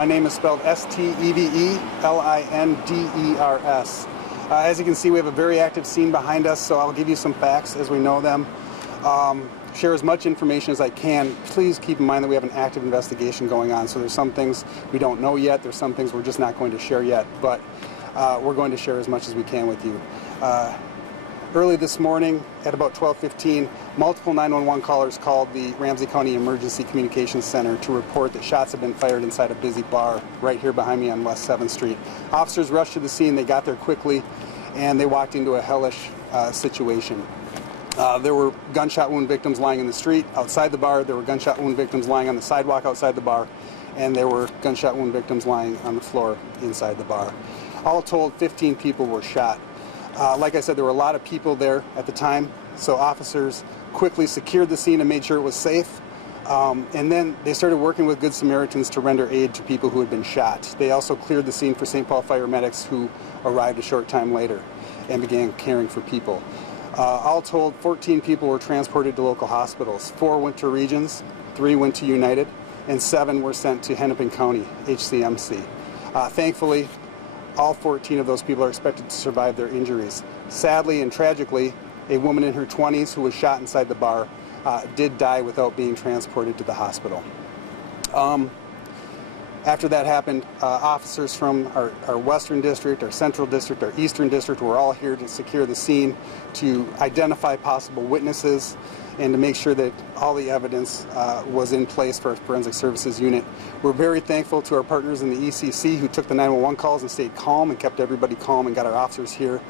My name is spelled Stevelinders. As you can see, we have a very active scene behind us, so I'll give you some facts as we know them. Share as much information as I can. Please keep in mind that we have an active investigation going on, so there's some things we don't know yet, there's some things we're just not going to share yet, but we're going to share as much as we can with you. Early this morning at about 12:15, multiple 911 callers called the Ramsey County Emergency Communications Center to report that shots have been fired inside a busy bar right here behind me on West 7th Street. Officers rushed to the scene, they got there quickly, and they walked into a hellish situation. There were gunshot wound victims lying in the street outside the bar, there were gunshot wound victims lying on the sidewalk outside the bar, and there were gunshot wound victims lying on the floor inside the bar. All told, 15 people were shot. Like I said, there were a lot of people there at the time, so officers quickly secured the scene and made sure it was safe. And then they started working with Good Samaritans to render aid to people who had been shot. They also cleared the scene for St. Paul fire medics who arrived a short time later and began caring for people. All told, 14 people were transported to local hospitals. 4 went to Regions, 3 went to United, and 7 were sent to Hennepin County, HCMC. Thankfully, all 14 of those people are expected to survive their injuries. Sadly and tragically, a woman in her 20s who was shot inside the bar did die without being transported to the hospital. After that happened, officers from our Western District, our Central District, our Eastern District were all here to secure the scene, to identify possible witnesses, and to make sure that all the evidence was in place for our Forensic Services Unit. We're very thankful to our partners in the ECC who took the 911 calls and stayed calm and kept everybody calm and got our officers here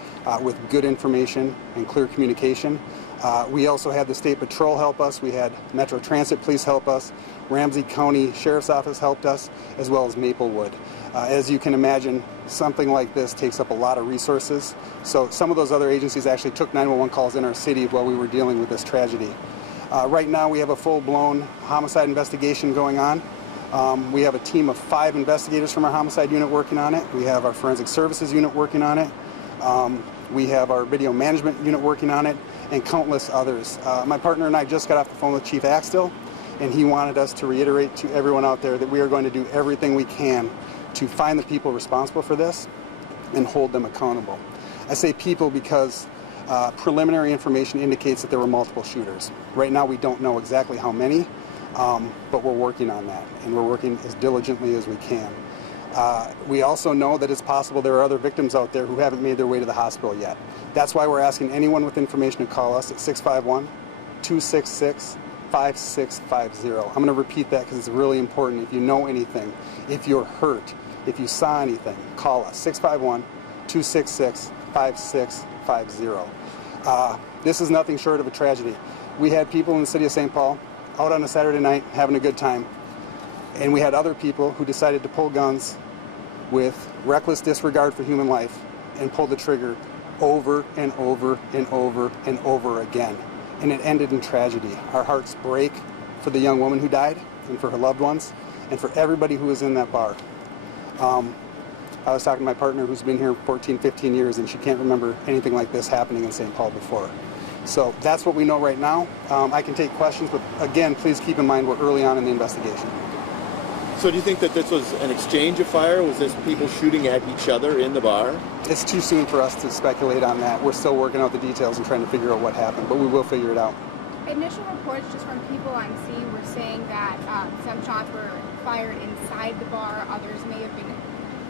with good information and clear communication. We also had the State Patrol help us, we had Metro Transit Police help us, Ramsey County Sheriff's Office helped us, as well as Maplewood. As you can imagine, something like this takes up a lot of resources. So some of those other agencies actually took 911 calls in our city while we were dealing with this tragedy. Right now we have a full-blown homicide investigation going on. We have a team of 5 investigators from our homicide unit working on it. We have our Forensic Services Unit working on it. We have our Video Management Unit working on it, and countless others. My partner and I just got off the phone with Chief Axtell, and he wanted us to reiterate to everyone out there that we are going to do everything we can to find the people responsible for this and hold them accountable. I say people because preliminary information indicates that there were multiple shooters. Right now we don't know exactly how many, but we're working on that, and we're working as diligently as we can. We also know that it's possible there are other victims out there who haven't made their way to the hospital yet. That's why we're asking anyone with information to call us at 651-266-5650. I'm going to repeat that because it's really important. If you know anything, if you're hurt, if you saw anything, call us, 651-266-5650. This is nothing short of a tragedy. We had people in the city of St. Paul out on a Saturday night having a good time, and we had other people who decided to pull guns with reckless disregard for human life and pull the trigger over and over and over and over again. And it ended in tragedy. Our hearts break for the young woman who died and for her loved ones and for everybody who was in that bar. I was talking to my partner who's been here 14, 15 years, and she can't remember anything like this happening in St. Paul before. So that's what we know right now. I can take questions, but again, please keep in mind we're early on in the investigation. So do you think that this was an exchange of fire? Was this people shooting at each other in the bar? It's too soon for us to speculate on that. We're still working out the details and trying to figure out what happened, but we will figure it out. Initial reports just from people on scene were saying that some shots were fired inside the bar, others may have been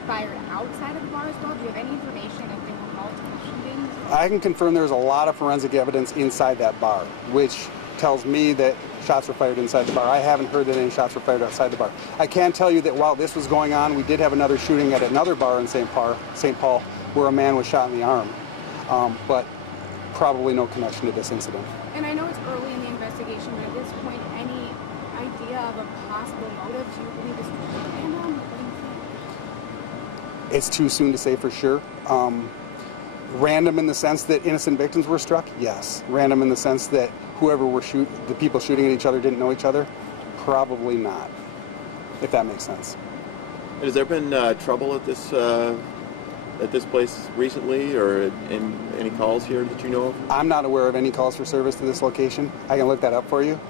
fired outside of the bar as well. Do you have any information if there were multiple shootings? I can confirm there's a lot of forensic evidence inside that bar, which tells me that shots were fired inside the bar. I haven't heard that any shots were fired outside the bar. I can tell you that while this was going on, we did have another shooting at another bar in St. Paul where a man was shot in the arm, but probably no connection to this incident. And I know it's early in the investigation, but at this point, any idea of a possible motive? Do you believe this was random? It's too soon to say for sure. Random in the sense that innocent victims were struck? Yes. Random in the sense that whoever were the people shooting at each other didn't know each other? Probably not, if that makes sense. Has there been trouble at this place recently, or in any calls here that you know of? I'm not aware of any calls for service to this location. I can look that up for you.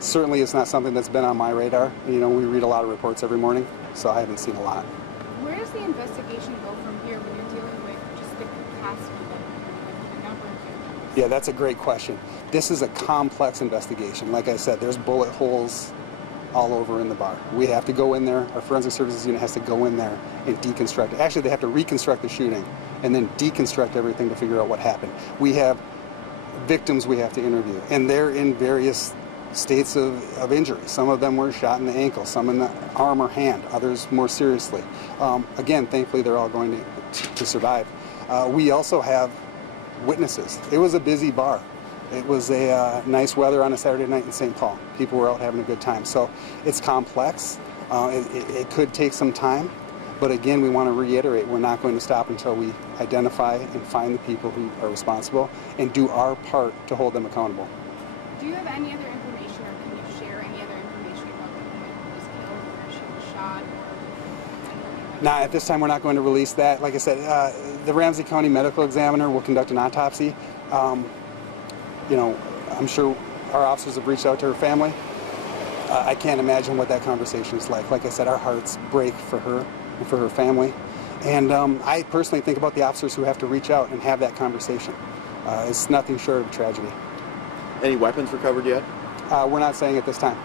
Certainly it's not something that's been on my radar. You know, we read a lot of reports every morning. so I haven't seen a lot. Where does the investigation go from here when you're dealing with just the capacity of the number of victims? Yeah, that's a great question. This is a complex investigation. Like I said, there's bullet holes all over in the bar. We have to go in there, our forensic services unit has to go in there and deconstruct it. Actually, they have to reconstruct the shooting and then deconstruct everything to figure out what happened. We have victims we have to interview, and they're in various states of injury. Some of them were shot in the ankle, some in the arm or hand, others more seriously. Again, thankfully, they're all going to survive. We also have witnesses. It was a busy bar. It was a nice weather on a Saturday night in St. Paul. People were out having a good time. So it's complex. It could take some time. But again, we want to reiterate, we're not going to stop until we identify and find the people who are responsible and do our part to hold them accountable. Do you have any other information, or can you share any other information about the woman who was killed, where she was shot, or anything like At this time, we're not going to release that. Like I said, the Ramsey County Medical Examiner will conduct an autopsy. I'm sure our officers have reached out to her family. I can't imagine what that conversation is like. Like I said, our hearts break for her and for her family. And I personally think about the officers who have to reach out and have that conversation. It's nothing short of a tragedy. Any weapons recovered yet? We're not saying at this time.